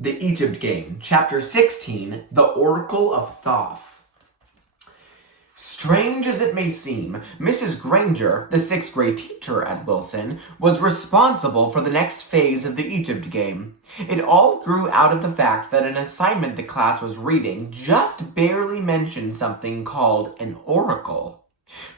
The Egypt Game, Chapter 16, The Oracle of Thoth. Strange as it may seem, Mrs. Granger, the sixth grade teacher at Wilson, was responsible for the next phase of the Egypt Game. It all grew out of the fact that an assignment the class was reading just barely mentioned something called an oracle.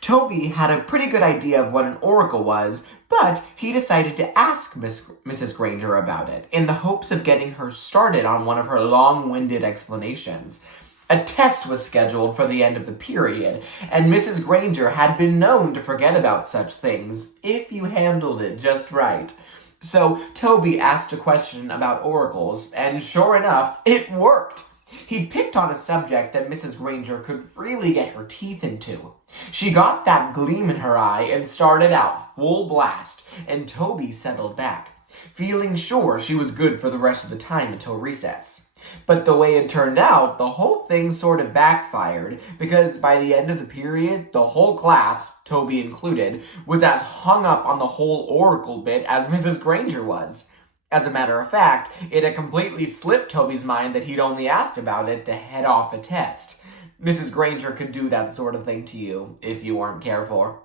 Toby had a pretty good idea of what an oracle was, but he decided to ask Mrs. Granger about it, in the hopes of getting her started on one of her long-winded explanations. A test was scheduled for the end of the period, and Mrs. Granger had been known to forget about such things, if you handled it just right. So Toby asked a question about oracles, and sure enough, it worked. He picked on a subject that Mrs. Granger could really get her teeth into. She got that gleam in her eye and started out full blast, and Toby settled back, feeling sure she was good for the rest of the time until recess. But the way it turned out, the whole thing sort of backfired, because by the end of the period, the whole class, Toby included, was as hung up on the whole oracle bit as Mrs. Granger was. As a matter of fact, it had completely slipped Toby's mind that he'd only asked about it to head off a test. Mrs. Granger could do that sort of thing to you, if you weren't careful.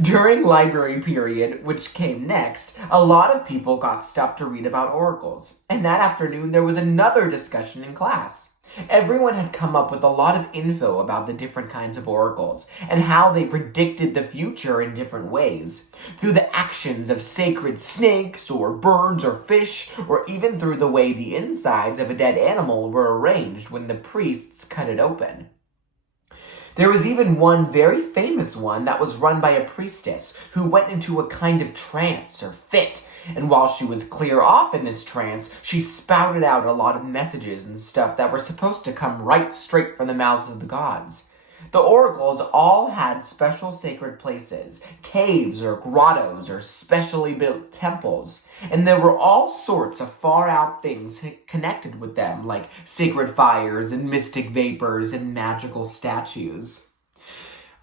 During library period, which came next, a lot of people got stuff to read about oracles, and that afternoon there was another discussion in class. Everyone had come up with a lot of info about the different kinds of oracles, and how they predicted the future in different ways, through the actions of sacred snakes, or birds, or fish, or even through the way the insides of a dead animal were arranged when the priests cut it open. There was even one very famous one that was run by a priestess who went into a kind of trance or fit, and while she was clear off in this trance, she spouted out a lot of messages and stuff that were supposed to come right straight from the mouths of the gods. The oracles all had special sacred places, caves or grottos or specially built temples, and there were all sorts of far-out things connected with them, like sacred fires and mystic vapors and magical statues.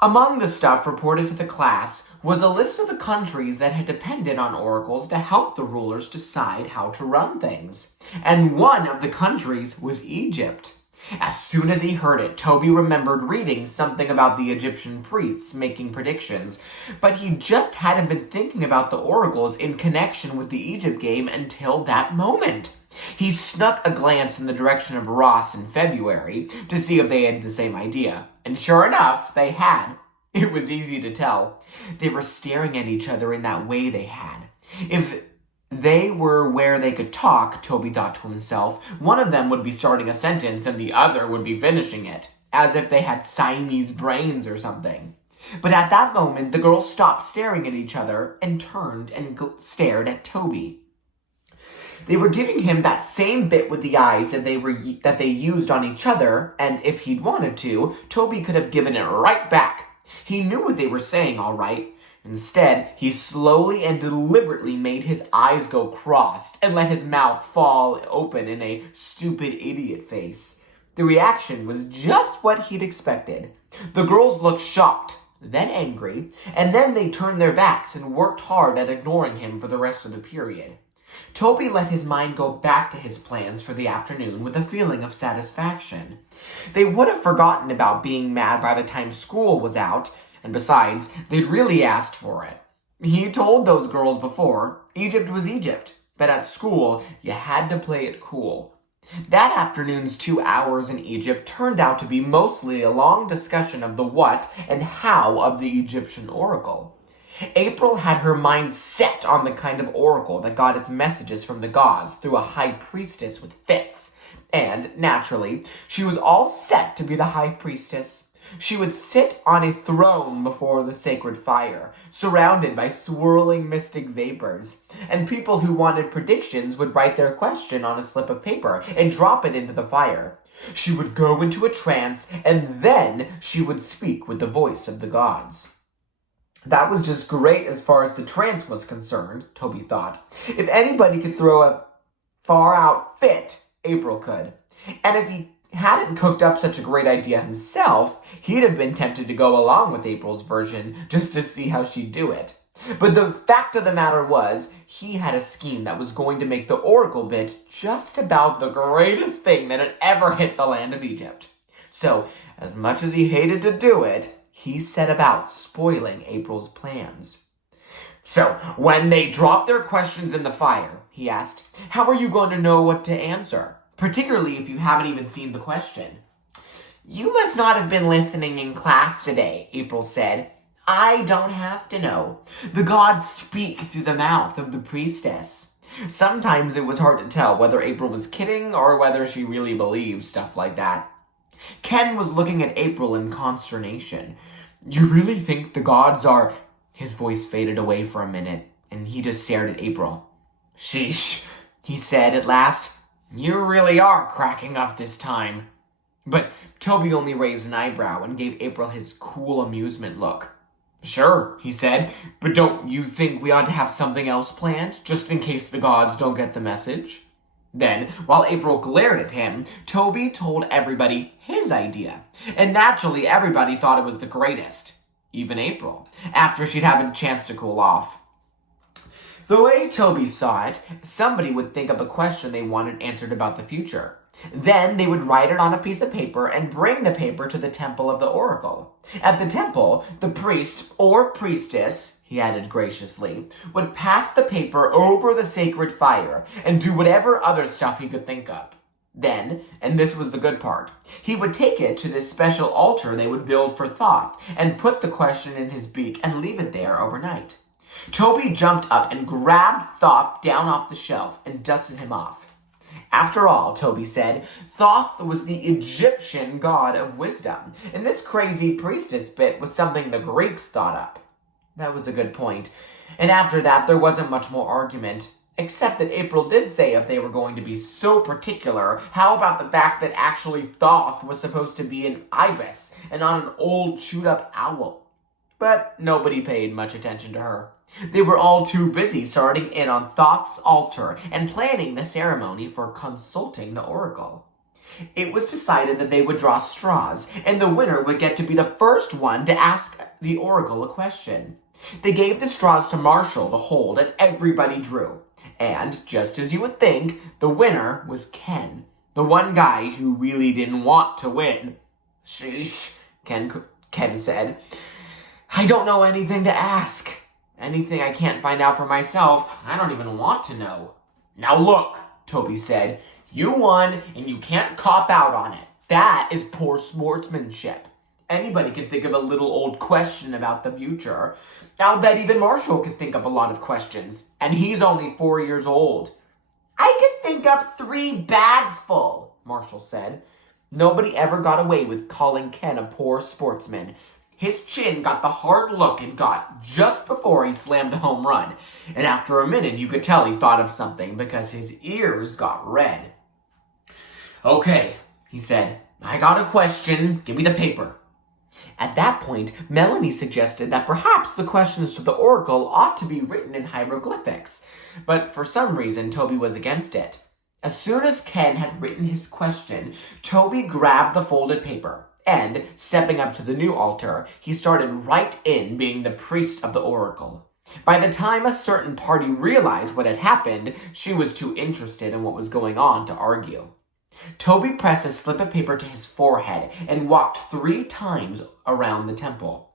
Among the stuff reported to the class was a list of the countries that had depended on oracles to help the rulers decide how to run things, and one of the countries was Egypt. As soon as he heard it, Toby remembered reading something about the Egyptian priests making predictions, but he just hadn't been thinking about the oracles in connection with the Egypt game until that moment. He snuck a glance in the direction of Ross and February to see if they had the same idea, and sure enough, they had. It was easy to tell. They were staring at each other in that way they had. If they were where they could talk, Toby thought to himself, one of them would be starting a sentence and the other would be finishing it, as if they had Siamese brains or something. But at that moment, the girls stopped staring at each other and turned and stared at Toby. They were giving him that same bit with the eyes that they used on each other, and if he'd wanted to, Toby could have given it right back. He knew what they were saying, all right. Instead, he slowly and deliberately made his eyes go crossed and let his mouth fall open in a stupid idiot face. The reaction was just what he'd expected. The girls looked shocked, then angry, and then they turned their backs and worked hard at ignoring him for the rest of the period. Toby let his mind go back to his plans for the afternoon with a feeling of satisfaction. They would have forgotten about being mad by the time school was out, and besides, they'd really asked for it. He told those girls before, Egypt was Egypt, but at school, you had to play it cool. That afternoon's 2 hours in Egypt turned out to be mostly a long discussion of the what and how of the Egyptian oracle. April had her mind set on the kind of oracle that got its messages from the gods through a high priestess with fits. And, naturally, she was all set to be the high priestess. She would sit on a throne before the sacred fire, surrounded by swirling mystic vapors, and people who wanted predictions would write their question on a slip of paper and drop it into the fire. She would go into a trance, and then she would speak with the voice of the gods. That was just great as far as the trance was concerned, Toby thought. If anybody could throw a far-out fit, April could. And if he hadn't cooked up such a great idea himself, he'd have been tempted to go along with April's version just to see how she'd do it. But the fact of the matter was, he had a scheme that was going to make the Oracle bit just about the greatest thing that had ever hit the land of Egypt. So, as much as he hated to do it, he set about spoiling April's plans. So, when they dropped their questions in the fire, he asked, "How are you going to know what to answer? Particularly if you haven't even seen the question." "You must not have been listening in class today," April said. "I don't have to know. The gods speak through the mouth of the priestess." Sometimes it was hard to tell whether April was kidding or whether she really believed stuff like that. Ken was looking at April in consternation. "You really think the gods are—" His voice faded away for a minute, and he just stared at April. "Sheesh," he said at last. "You really are cracking up this time." But Toby only raised an eyebrow and gave April his cool amusement look. "Sure," he said, "but don't you think we ought to have something else planned, just in case the gods don't get the message?" Then, while April glared at him, Toby told everybody his idea. And naturally, everybody thought it was the greatest. Even April, after she'd had a chance to cool off. The way Toby saw it, somebody would think up a question they wanted answered about the future. Then they would write it on a piece of paper and bring the paper to the temple of the oracle. At the temple, the priest or priestess, he added graciously, would pass the paper over the sacred fire and do whatever other stuff he could think of. Then, and this was the good part, he would take it to this special altar they would build for Thoth and put the question in his beak and leave it there overnight. Toby jumped up and grabbed Thoth down off the shelf and dusted him off. After all, Toby said, Thoth was the Egyptian god of wisdom, and this crazy priestess bit was something the Greeks thought up. That was a good point, and after that there wasn't much more argument, except that April did say if they were going to be so particular, how about the fact that actually Thoth was supposed to be an ibis and not an old chewed-up owl? But nobody paid much attention to her. They were all too busy starting in on Thoth's altar and planning the ceremony for consulting the oracle. It was decided that they would draw straws, and the winner would get to be the first one to ask the oracle a question. They gave the straws to Marshall to hold, and everybody drew. And, just as you would think, the winner was Ken, the one guy who really didn't want to win. "Sheesh," Ken said. "I don't know anything to ask. Anything I can't find out for myself, I don't even want to know." "Now look," Toby said, "you won and you can't cop out on it. That is poor sportsmanship. Anybody can think of a little old question about the future. I'll bet even Marshall can think up a lot of questions, and he's only 4 years old." "I can think up 3 bags full," Marshall said. Nobody ever got away with calling Ken a poor sportsman. His chin got the hard look it got just before he slammed a home run, and after a minute you could tell he thought of something because his ears got red. "Okay," he said, "I got a question. Give me the paper." At that point, Melanie suggested that perhaps the questions to the oracle ought to be written in hieroglyphics, but for some reason Toby was against it. As soon as Ken had written his question, Toby grabbed the folded paper. And, stepping up to the new altar, he started right in being the priest of the oracle. By the time a certain party realized what had happened, she was too interested in what was going on to argue. Toby pressed a slip of paper to his forehead and walked 3 times around the temple.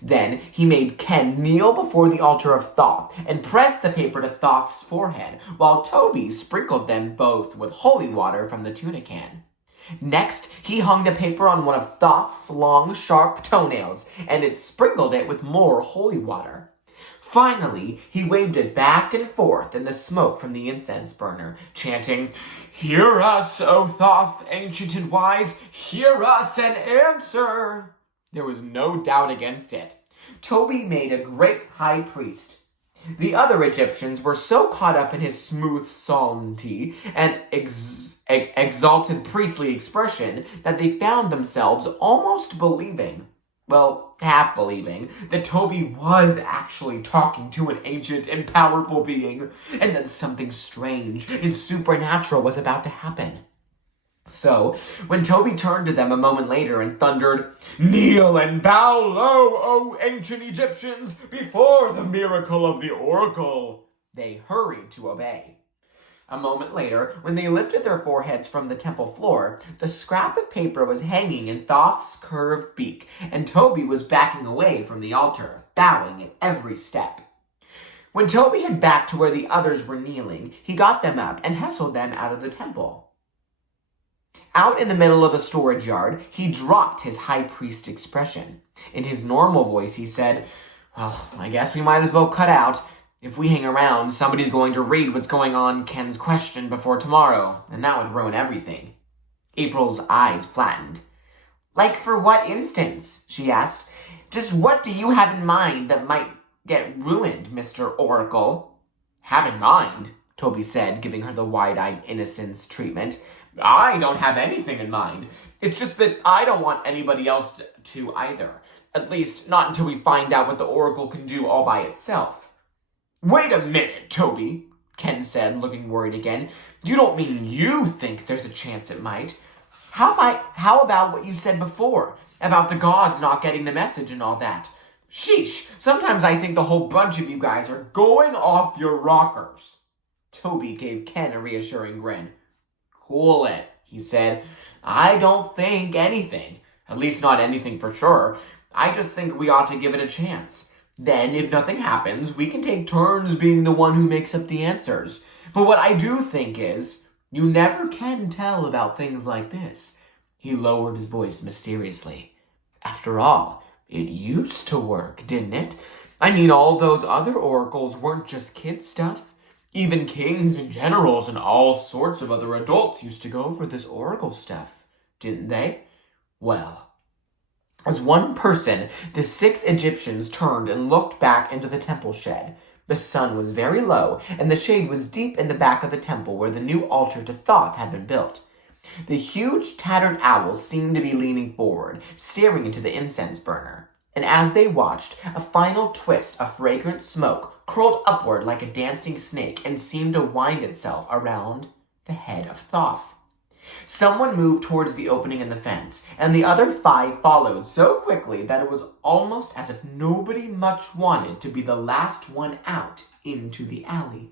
Then he made Ken kneel before the altar of Thoth and pressed the paper to Thoth's forehead, while Toby sprinkled them both with holy water from the tuna can. Next, he hung the paper on one of Thoth's long, sharp toenails, and sprinkled it with more holy water. Finally, he waved it back and forth in the smoke from the incense burner, chanting, "Hear us, O Thoth, ancient and wise, hear us and answer." There was no doubt against it. Toby made a great high priest. The other Egyptians were so caught up in his smooth solemnity and exalted priestly expression that they found themselves almost believing, well, half believing, that Toby was actually talking to an ancient and powerful being, and that something strange and supernatural was about to happen. So, when Toby turned to them a moment later and thundered, "Kneel and bow low, O ancient Egyptians, before the miracle of the oracle," they hurried to obey. A moment later, when they lifted their foreheads from the temple floor, the scrap of paper was hanging in Thoth's curved beak, and Toby was backing away from the altar, bowing at every step. When Toby had backed to where the others were kneeling, he got them up and hustled them out of the temple. Out in the middle of the storage yard, he dropped his high priest expression. In his normal voice, he said, "Well, I guess we might as well cut out. If we hang around, somebody's going to read what's going on Ken's question before tomorrow, and that would ruin everything." April's eyes flattened. "Like for what instance?" she asked. "Just what do you have in mind that might get ruined, Mr. Oracle?" "Have in mind?" Toby said, giving her the wide-eyed innocence treatment. "I don't have anything in mind. It's just that I don't want anybody else to either. At least, not until we find out what the Oracle can do all by itself." "Wait a minute, Toby," Ken said, looking worried again. "You don't mean you think there's a chance it might? How about what you said before, about the gods not getting the message and all that? Sheesh, sometimes I think the whole bunch of you guys are going off your rockers." Toby gave Ken a reassuring grin. "Cool it," he said. "I don't think anything. At least not anything for sure. I just think we ought to give it a chance. Then, if nothing happens, we can take turns being the one who makes up the answers. But what I do think is, you never can tell about things like this." He lowered his voice mysteriously. "After all, it used to work, didn't it? I mean, all those other oracles weren't just kid stuff. Even kings and generals and all sorts of other adults used to go for this oracle stuff, didn't they? Well, as one person, the 6 Egyptians turned and looked back into the temple shed. The sun was very low, and the shade was deep in the back of the temple where the new altar to Thoth had been built. The huge, tattered owls seemed to be leaning forward, staring into the incense burner. And as they watched, a final twist of fragrant smoke curled upward like a dancing snake and seemed to wind itself around the head of Thoth. Someone moved towards the opening in the fence, and the other 5 followed so quickly that it was almost as if nobody much wanted to be the last one out into the alley.